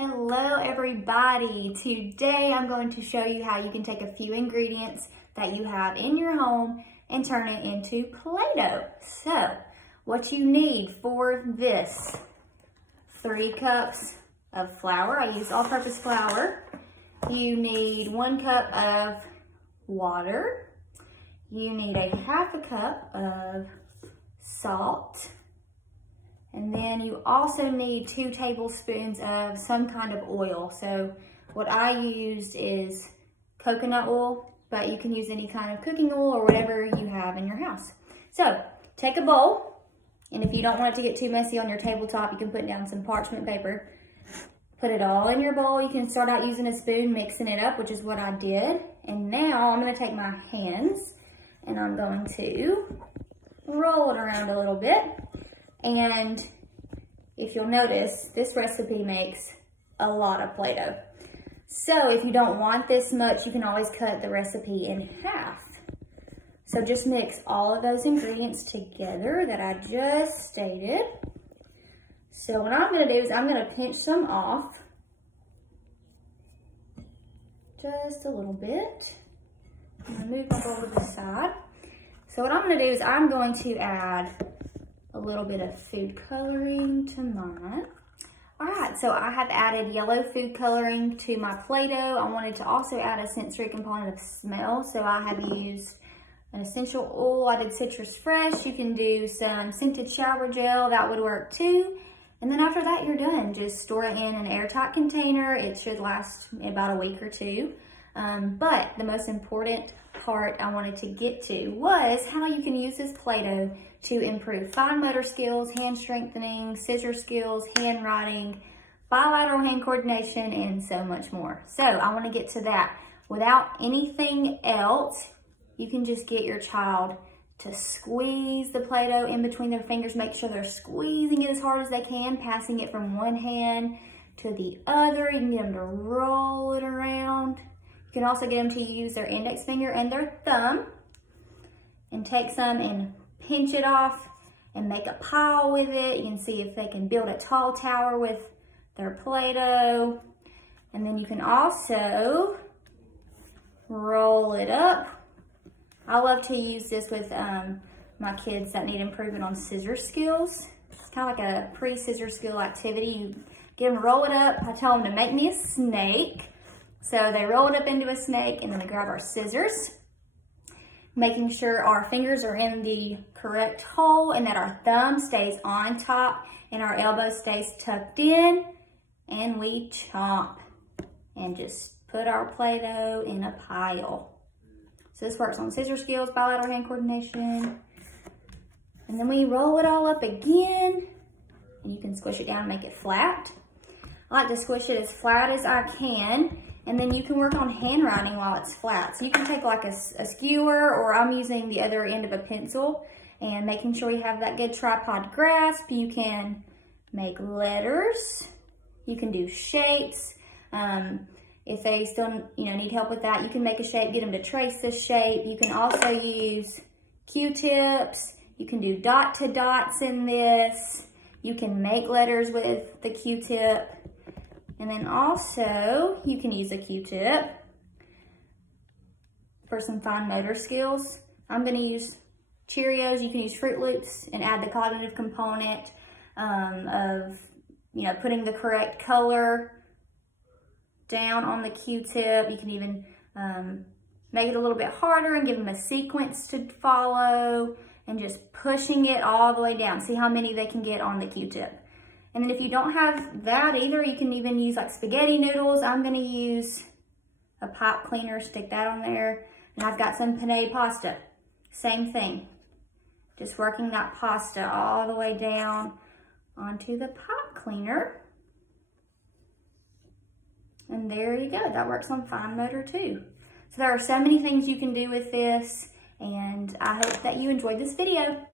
Hello everybody. Today I'm going to show you how you can take a few ingredients that you have in your home and turn it into Play-Doh. So what you need for this: 3 cups of flour. I use all-purpose flour. You need 1 cup of water. You need a 1/2 cup of salt. And then you also need 2 tablespoons of some kind of oil. So what I used is coconut oil, but you can use any kind of cooking oil or whatever you have in your house. So take a bowl, and if you don't want it to get too messy on your tabletop, you can put down some parchment paper. Put it all in your bowl. You can start out using a spoon, mixing it up, which is what I did. And now I'm gonna take my hands and I'm going to roll it around a little bit. And if you'll notice, this recipe makes a lot of Play-Doh. So if you don't want this much, you can always cut the recipe in half. So just mix all of those ingredients together that I just stated. So what I'm gonna do is I'm gonna pinch some off, just a little bit. I'm gonna move my bowl to the side. So what I'm gonna do is I'm going to add a little bit of food coloring to mine. All right, so I have added yellow food coloring to my Play-Doh. I wanted to also add a sensory component of smell, so I have used an essential oil. I did Citrus Fresh. You can do some scented shower gel, that would work too. And then after that, you're done. Just store it in an airtight container. It should last about a week or 2. But the most important part I wanted to get to was how you can use this Play-Doh to improve fine motor skills, hand strengthening, scissor skills, handwriting, bilateral hand coordination, and so much more. So I want to get to that. Without anything else, you can just get your child to squeeze the Play-Doh in between their fingers. Make sure they're squeezing it as hard as they can, passing it from one hand to the other. You can get them to roll it around. You can also get them to use their index finger and their thumb and take some and pinch it off and make a pile with it. You can see if they can build a tall tower with their Play-Doh. And then you can also roll it up. I love to use this with my kids that need improvement on scissor skills. It's kind of like a pre-scissor skill activity. You get them to roll it up. I tell them to make me a snake. So they roll it up into a snake, and then we grab our scissors, making sure our fingers are in the correct hole and that our thumb stays on top and our elbow stays tucked in, and we chomp and just put our Play-Doh in a pile. So this works on scissor skills, bilateral hand coordination. And then we roll it all up again, and you can squish it down and make it flat. I like to squish it as flat as I can, and then you can work on handwriting while it's flat. So you can take like a skewer, or I'm using the other end of a pencil, and making sure you have that good tripod grasp. You can make letters. You can do shapes. If they still need help with that, you can make a shape, get them to trace this shape. You can also use Q-tips. You can do dot to dots in this. You can make letters with the Q-tip. And then also, you can use a Q-tip for some fine motor skills. I'm gonna use Cheerios. You can use Fruit Loops and add the cognitive component of putting the correct color down on the Q-tip. You can even make it a little bit harder and give them a sequence to follow, and just pushing it all the way down. See how many they can get on the Q-tip. And then if you don't have that either, you can even use like spaghetti noodles. I'm gonna use a pipe cleaner, stick that on there. And I've got some penne pasta, same thing. Just working that pasta all the way down onto the pipe cleaner. And there you go, that works on fine motor too. So there are so many things you can do with this, and I hope that you enjoyed this video.